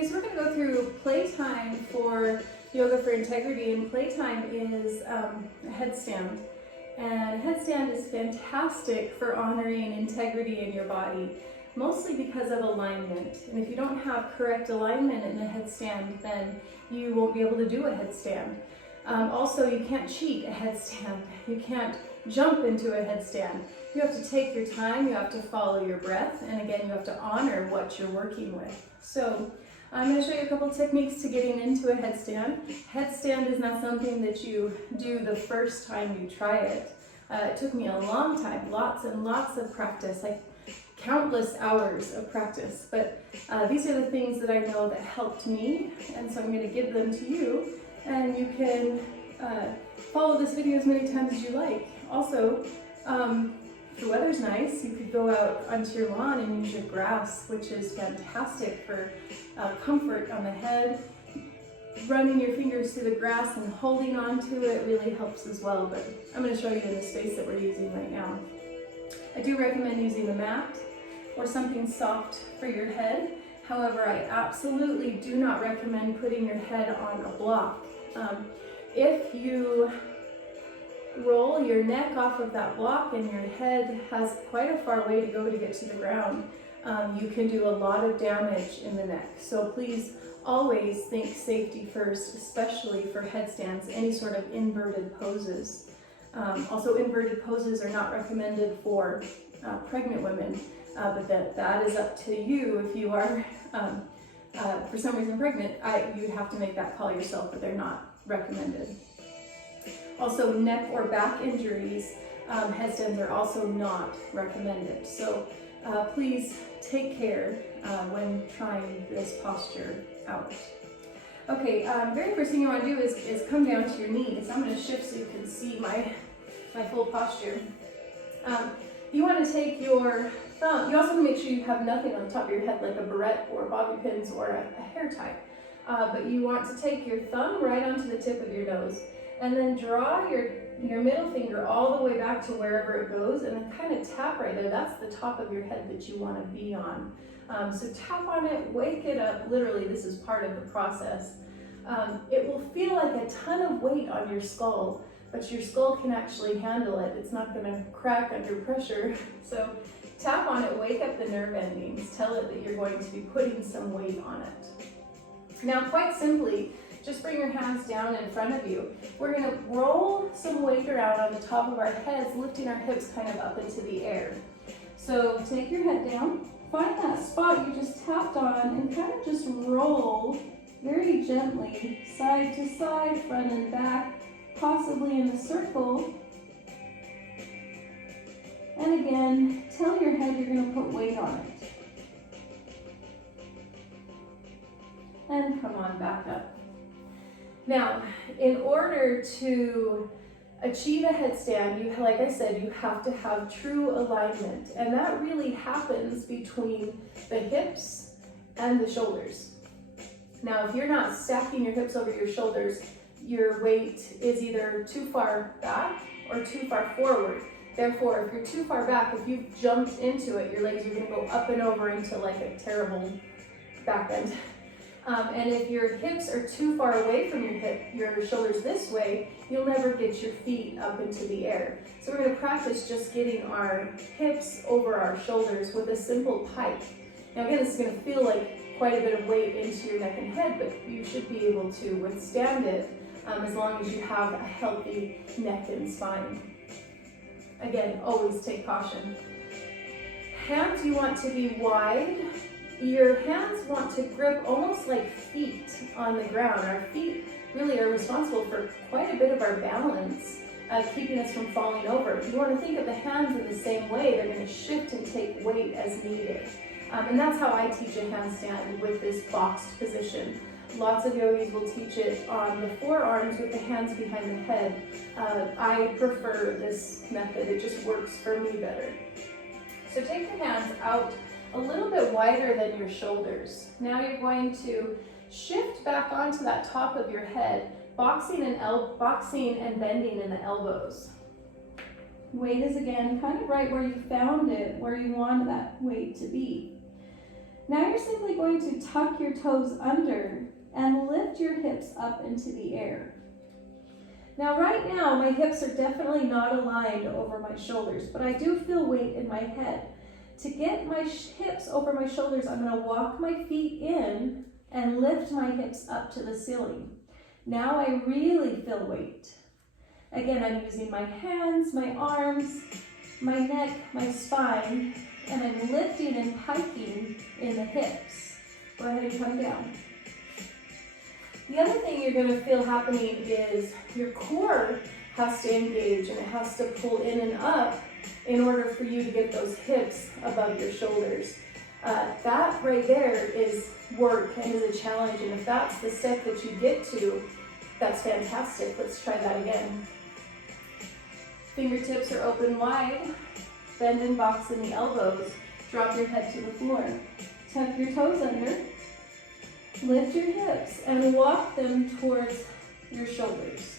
Okay, so we're going to go through playtime for Yoga for Integrity, and playtime is a headstand. And a headstand is fantastic for honoring integrity in your body, mostly because of alignment. And if you don't have correct alignment in a headstand, then you won't be able to do a headstand. Also, you can't cheat a headstand. You can't jump into a headstand. You have to take your time, you have to follow your breath, and again, you have to honor what you're working with. So I'm going to show you a couple techniques to getting into a headstand. Headstand is not something that you do the first time you try it. It took me a long time, lots and lots of practice, like countless hours of practice. But these are the things that I know that helped me, and so I'm going to give them to you, and you can follow this video as many times as you like. Also, if the weather's nice, you could go out onto your lawn and use your grass, which is fantastic for comfort on the head. Running your fingers through the grass and holding on to it really helps as well, but I'm going to show you in the space that we're using right now. I do recommend using a mat or something soft for your head. However, I absolutely do not recommend putting your head on a block. If you roll your neck off of that block and your head has quite a far way to go to get to the ground, you can do a lot of damage in the neck. So please always think safety first, especially for headstands, any sort of inverted poses. Also, inverted poses are not recommended for pregnant women, but that is up to you. If you are for some reason pregnant, you would have to make that call yourself, but they're not recommended. Also, neck or back injuries, headstands are also not recommended. So please take care when trying this posture out. Okay, very first thing you want to do is come down to your knees. I'm going to shift so you can see my full posture. You want to take your thumb. You also want to make sure you have nothing on the top of your head like a barrette or bobby pins or a hair tie. But you want to take your thumb right onto the tip of your nose, and then draw your middle finger all the way back to wherever it goes, and then kind of tap right there. That's the top of your head that you want to be on. So tap on it, wake it up. Literally, this is part of the process. It will feel like a ton of weight on your skull, but your skull can actually handle it. It's not going to crack under pressure. So tap on it, wake up the nerve endings. Tell it that you're going to be putting some weight on it. Now, quite simply, just bring your hands down in front of you. We're going to roll some weight around on the top of our heads, lifting our hips kind of up into the air. So take your head down, find that spot you just tapped on, and kind of just roll very gently, side to side, front and back, possibly in a circle. And again, tell your head you're going to put weight on it. And come on back up. Now, in order to achieve a headstand, like I said, you have to have true alignment. And that really happens between the hips and the shoulders. Now, if you're not stacking your hips over your shoulders, your weight is either too far back or too far forward. Therefore, if you're too far back, if you've jumped into it, your legs are going to go up and over into like a terrible back bend. And if your hips are too far away from your shoulders this way, you'll never get your feet up into the air. So we're going to practice just getting our hips over our shoulders with a simple pike. Now again, this is going to feel like quite a bit of weight into your neck and head, but you should be able to withstand it as long as you have a healthy neck and spine. Again, always take caution. Hands you want to be wide. Your hands want to grip almost like feet on the ground. Our feet really are responsible for quite a bit of our balance, keeping us from falling over. You want to think of the hands in the same way. They're going to shift and take weight as needed. And that's how I teach a handstand with this boxed position. Lots of yogis will teach it on the forearms with the hands behind the head. I prefer this method. It just works for me better. So take your hands out a little bit wider than your shoulders. Now you're going to shift back onto that top of your head, boxing and bending in the elbows. Weight is again kind of right where you found it, where you want that weight to be. Now you're simply going to tuck your toes under and lift your hips up into the air. Now right now, my hips are definitely not aligned over my shoulders, but I do feel weight in my head. To get my hips over my shoulders, I'm going to walk my feet in and lift my hips up to the ceiling. Now I really feel weight. Again, I'm using my hands, my arms, my neck, my spine, and I'm lifting and hiking in the hips. Go ahead and come down. The other thing you're going to feel happening is your core has to engage and it has to pull in and up in order for you to get those hips above your shoulders. That right there is work and is a challenge, and if that's the step that you get to, that's fantastic. Let's try that again. Fingertips are open wide, bend and box in the elbows, drop your head to the floor. Tuck your toes under, lift your hips and walk them towards your shoulders.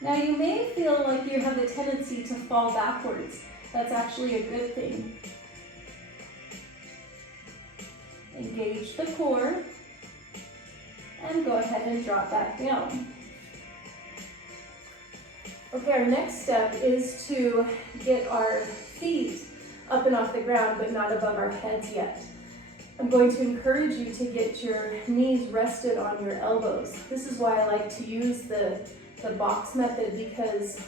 Now you may feel like you have the tendency to fall backwards. That's actually a good thing. Engage the core and go ahead and drop back down. Okay, our next step is to get our feet up and off the ground, but not above our heads yet. I'm going to encourage you to get your knees rested on your elbows. This is why I like to use the box method, because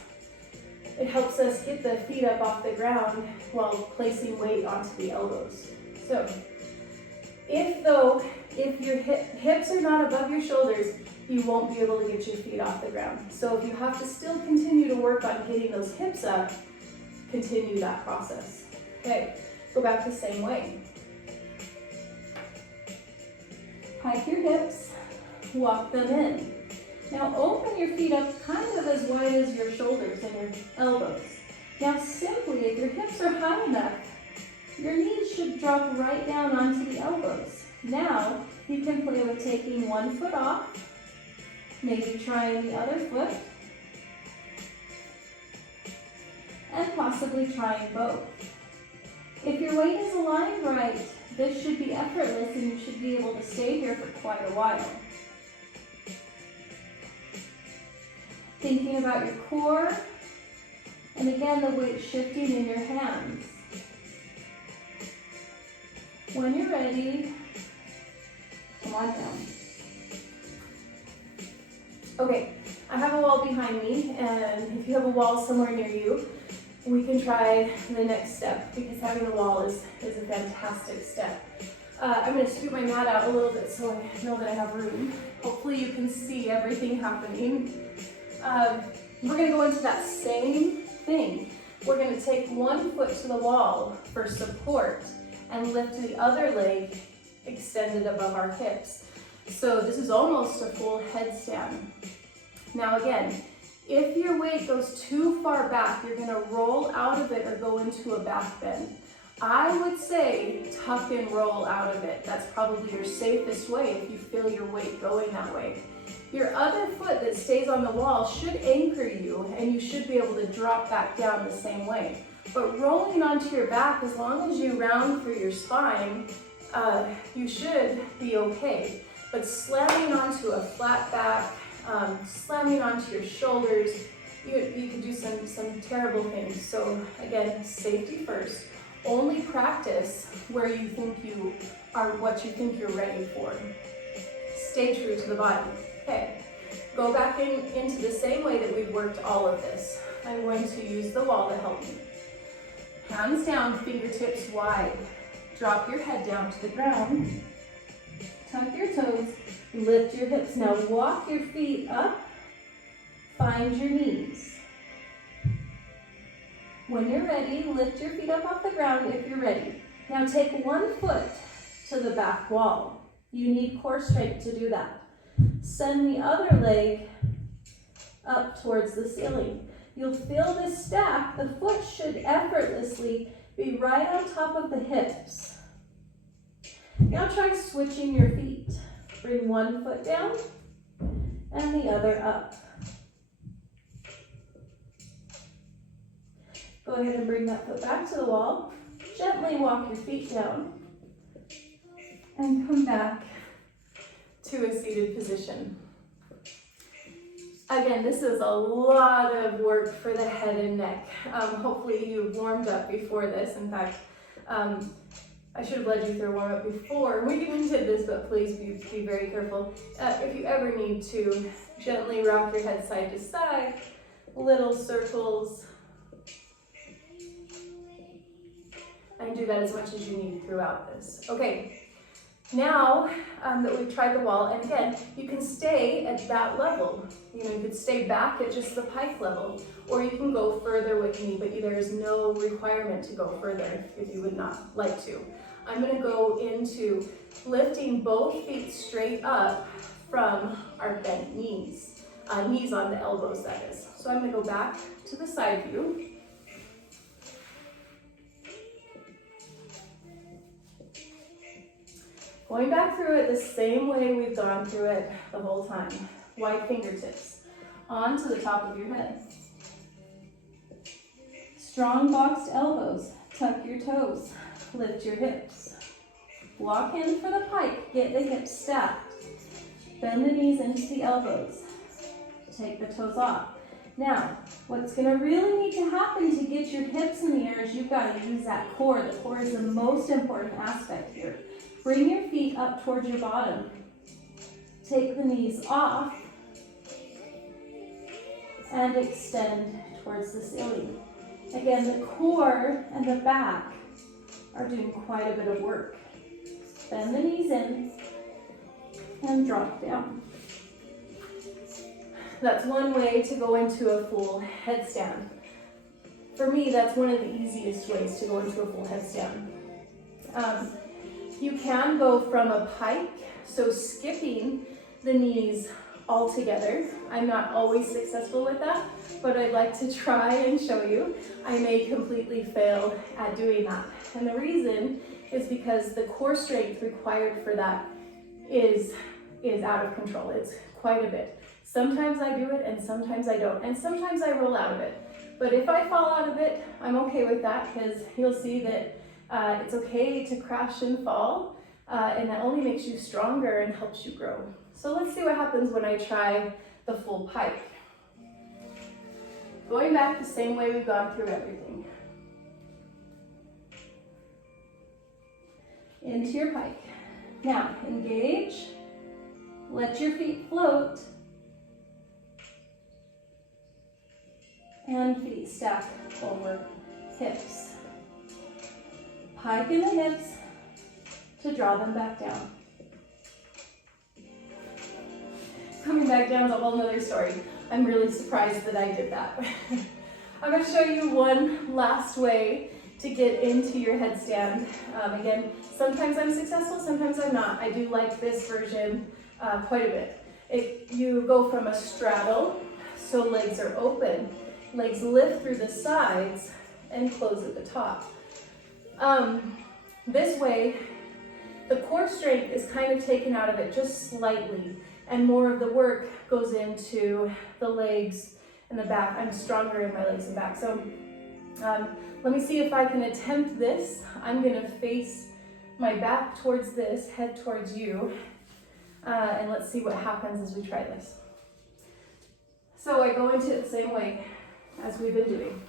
it helps us get the feet up off the ground while placing weight onto the elbows. So, if your hips are not above your shoulders, you won't be able to get your feet off the ground. So if you have to still continue to work on getting those hips up, continue that process. Okay, go back the same way. Hike your hips, walk them in. Now open your feet up kind of as wide as your shoulders and your elbows. Now simply, if your hips are high enough, your knees should drop right down onto the elbows. Now you can play with taking one foot off, maybe trying the other foot, and possibly trying both. If your weight is aligned right, this should be effortless and you should be able to stay here for quite a while. Thinking about your core, and again the weight shifting in your hands. When you're ready, come on down. Okay, I have a wall behind me, and if you have a wall somewhere near you, we can try the next step, because having a wall is a fantastic step. I'm going to scoot my mat out a little bit so I know that I have room. Hopefully you can see everything happening. We're going to go into that same thing. We're going to take one foot to the wall for support and lift the other leg extended above our hips. So this is almost a full headstand. Now again, if your weight goes too far back, you're going to roll out of it or go into a back bend. I would say tuck and roll out of it. That's probably your safest way if you feel your weight going that way. Your other foot that stays on the wall should anchor you, and you should be able to drop back down the same way. But rolling onto your back, as long as you round through your spine, you should be okay. But slamming onto a flat back, slamming onto your shoulders, you can do some terrible things. So again, safety first. Only practice where you think you are, what you think you're ready for. Stay true to the body. Okay, go back into the same way that we've worked all of this. I'm going to use the wall to help me. Hands down, fingertips wide. Drop your head down to the ground. Tuck your toes, lift your hips. Now walk your feet up, find your knees. When you're ready, lift your feet up off the ground if you're ready. Now take one foot to the back wall. You need core strength to do that. Send the other leg up towards the ceiling. You'll feel this stack. The foot should effortlessly be right on top of the hips. Now try switching your feet. Bring one foot down and the other up. Go ahead and bring that foot back to the wall. Gently walk your feet down. and come back to a seated position. Again, this is a lot of work for the head and neck. Hopefully you've warmed up before this. In fact, I should have led you through a warm-up before we even did this, but please be very careful. If you ever need to, gently rock your head side to side, little circles, and do that as much as you need throughout this. Okay, now that we've tried the wall, and again, you can stay at that level. You know, you could stay back at just the pike level, or you can go further with me, but there is no requirement to go further if you would not like to. I'm going to go into lifting both feet straight up from our bent knees. Knees on the elbows, that is. So I'm going to go back to the side view. Going back through it the same way we've gone through it the whole time. Wide fingertips onto the top of your head. Strong boxed elbows. Tuck your toes. Lift your hips. Walk in for the pike. Get the hips stacked. Bend the knees into the elbows. Take the toes off. Now, what's going to really need to happen to get your hips in the air is you've got to use that core. The core is the most important aspect here. Bring your feet up towards your bottom. Take the knees off and extend towards the ceiling. Again, the core and the back are doing quite a bit of work. Bend the knees in and drop down. That's one way to go into a full headstand. For me, that's one of the easiest ways to go into a full headstand. You can go from a pike, so skipping the knees altogether. I'm not always successful with that, but I'd like to try and show you. I may completely fail at doing that. And the reason is because the core strength required for that is out of control. It's quite a bit. Sometimes I do it and sometimes I don't. And sometimes I roll out of it. But if I fall out of it, I'm okay with that because you'll see that it's okay to crash and fall, and that only makes you stronger and helps you grow. So let's see what happens when I try the full pike. Going back the same way we've gone through everything. Into your pike. Now, engage. Let your feet float. And feet stack over hips. Pike in the hips to draw them back down. Coming back down is a whole nother story. I'm really surprised that I did that. I'm going to show you one last way to get into your headstand. Again, sometimes I'm successful, sometimes I'm not. I do like this version quite a bit. You go from a straddle, so legs are open. Legs lift through the sides and close at the top. This way, the core strength is kind of taken out of it just slightly, and more of the work goes into the legs and the back. I'm stronger in my legs and back. So let me see if I can attempt this. I'm going to face my back towards this, head towards you, and let's see what happens as we try this. So I go into it the same way as we've been doing.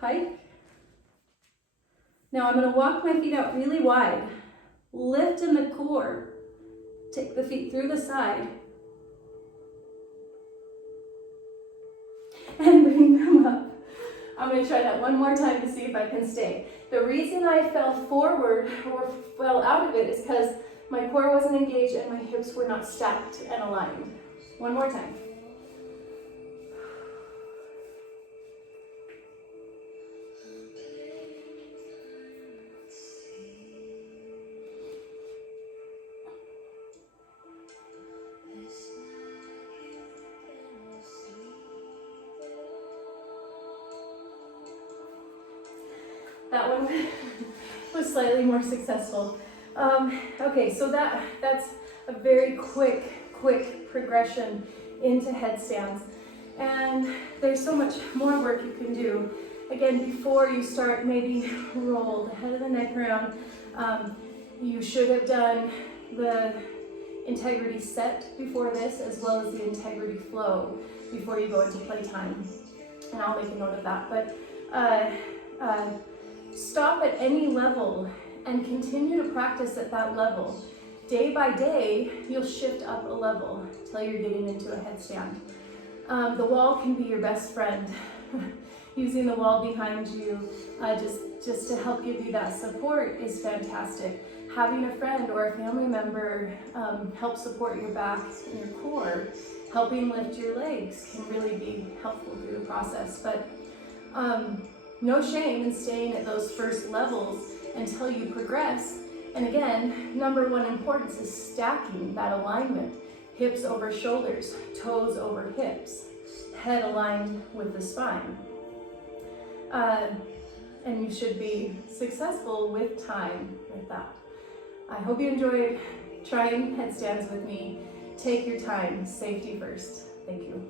Pike. Now I'm going to walk my feet out really wide. Lift in the core. Take the feet through the side. And bring them up. I'm going to try that one more time to see if I can stay. The reason I fell forward or fell out of it is because my core wasn't engaged and my hips were not stacked and aligned. One more time. That one was slightly more successful. Okay, so that's a very quick progression into headstands. And there's so much more work you can do. Again, before you start, maybe roll the head of the neck around. You should have done the integrity set before this, as well as the integrity flow before you go into playtime. And I'll make a note of that. But stop at any level and continue to practice at that level. Day by day, you'll shift up a level until you're getting into a headstand. The wall can be your best friend. Using the wall behind you just to help give you that support is fantastic. Having a friend or a family member help support your back and your core, helping lift your legs can really be helpful through the process. But no shame in staying at those first levels until you progress. And again, number one importance is stacking that alignment. Hips over shoulders, toes over hips, head aligned with the spine. And you should be successful with time with that. I hope you enjoyed trying headstands with me. Take your time, safety first. Thank you.